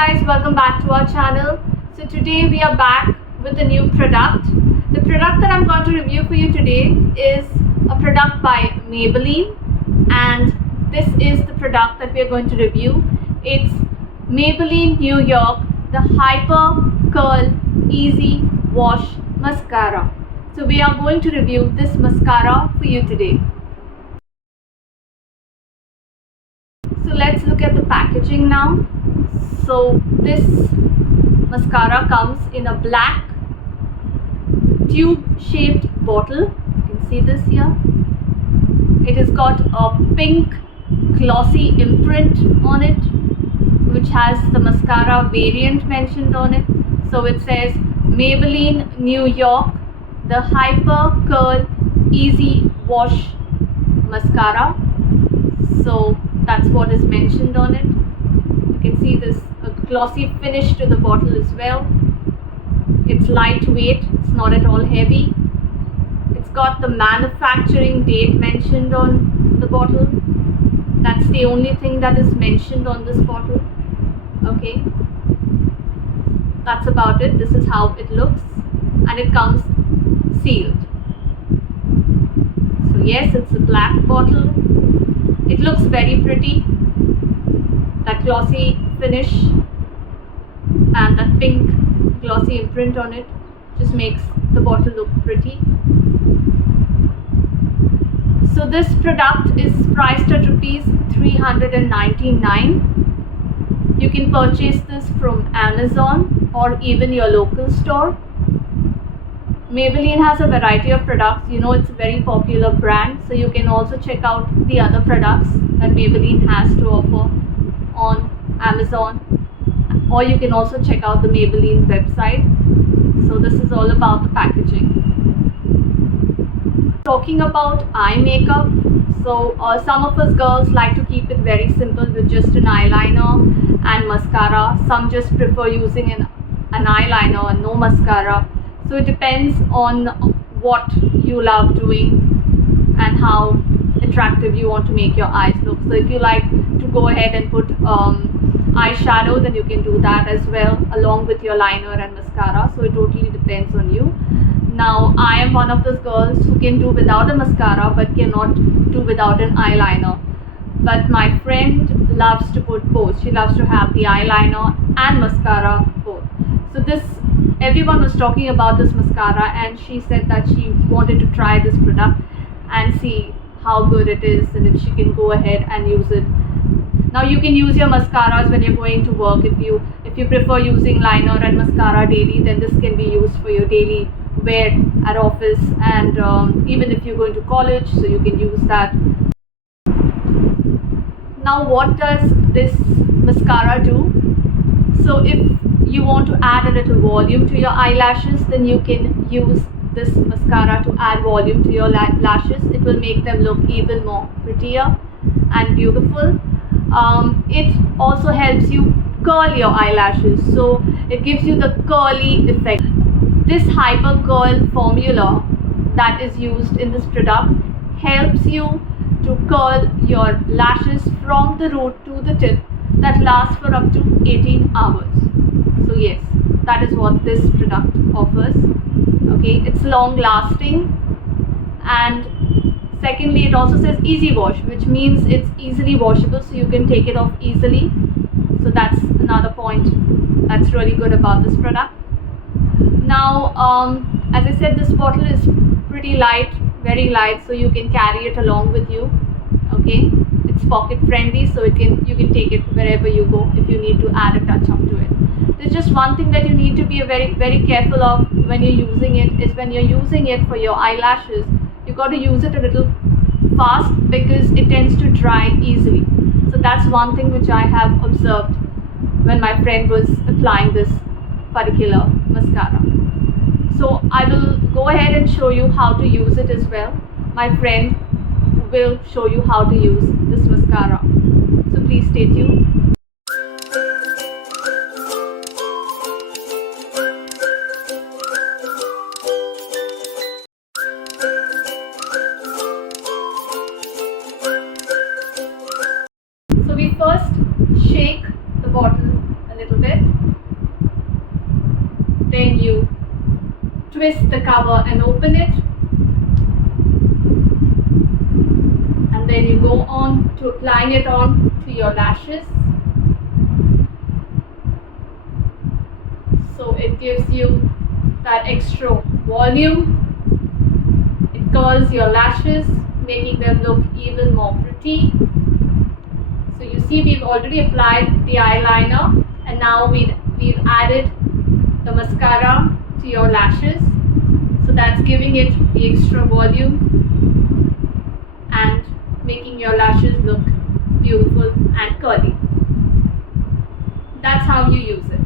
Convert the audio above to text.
guys, welcome back to our channel. So today we are back with a new product. The product that I'm going to review for you today is a product by Maybelline, and this is the product that we are going to review. It's Maybelline New York, the Hyper Curl Easy Wash Mascara. So we are going to review this mascara for you today. So let's look at the packaging now. So this mascara comes in a black tube shaped bottle. You can see this here. It has got a pink glossy imprint on it, which has the mascara variant mentioned on it. So it says Maybelline New York, the Hyper Curl Easy Wash Mascara. So that's what is mentioned on it. You can see this glossy finish to the bottle as well. It's lightweight, it's not at all heavy. It's got the manufacturing date mentioned on the bottle. That's the only thing that is mentioned on this bottle. Okay, that's about it. This is how it looks, and it comes sealed. So yes, it's a black bottle. It looks very pretty. That glossy finish and that pink glossy imprint on it just makes the bottle look pretty. So this product is priced at rupees 399. You can purchase this from Amazon or even your local store. Maybelline has a variety of products. You know, it's a very popular brand, so you can also check out the other products that Maybelline has to offer on Amazon, or you can also check out the Maybelline's website. So this is all about the packaging. Talking about eye makeup, so some of us girls like to keep it very simple with just an eyeliner and mascara. Some just prefer using an eyeliner and no mascara. So it depends on what you love doing and how attractive you want to make your eyes look. So if you like to go ahead and put eyeshadow, then you can do that as well along with your liner and mascara. So it totally depends on you. Now I am one of those girls who can do without a mascara but cannot do without an eyeliner. But my friend loves to put both. She loves to have the eyeliner and mascara both. So everyone was talking about this mascara, and she said that she wanted to try this product and see how good it is and if she can go ahead and use it. Now you can use your mascaras when you're going to work. If you prefer using liner and mascara daily, then this can be used for your daily wear at office, and even if you're going to college, so you can use that. Now what does this mascara do? So if you want to add a little volume to your eyelashes, then you can use this mascara to add volume to your lashes. It will make them look even more prettier and beautiful. It also helps you curl your eyelashes, so it gives you the curly effect. This hyper curl formula that is used in this product helps you to curl your lashes from the root to the tip, that lasts for up to 18 hours. So yes, that is what this product offers. Okay, it's long lasting, and secondly it also says easy wash, which means it's easily washable, so you can take it off easily. So that's another point that's really good about this product. Now as I said, this bottle is pretty light, very light, so you can carry it along with you. Okay, it's pocket friendly, so you can take it wherever you go if you need to add a touch up to it. There's just one thing that you need to be very, very careful of when you're using it, is when you're using it for your eyelashes, you got to use it a little fast because it tends to dry easily. So that's one thing which I have observed when my friend was applying this particular mascara. So I will go ahead and show you how to use it as well. My friend will show you how to use this mascara. So please stay tuned. So we first shake the bottle a little bit open it, and then you go on to applying it on to your lashes. So it gives you that extra volume. It curls your lashes, making them look even more pretty. So you see we've already applied the eyeliner, and now we've added the mascara to your lashes. So that's giving it the extra volume and making your lashes look beautiful and curly. That's how you use it.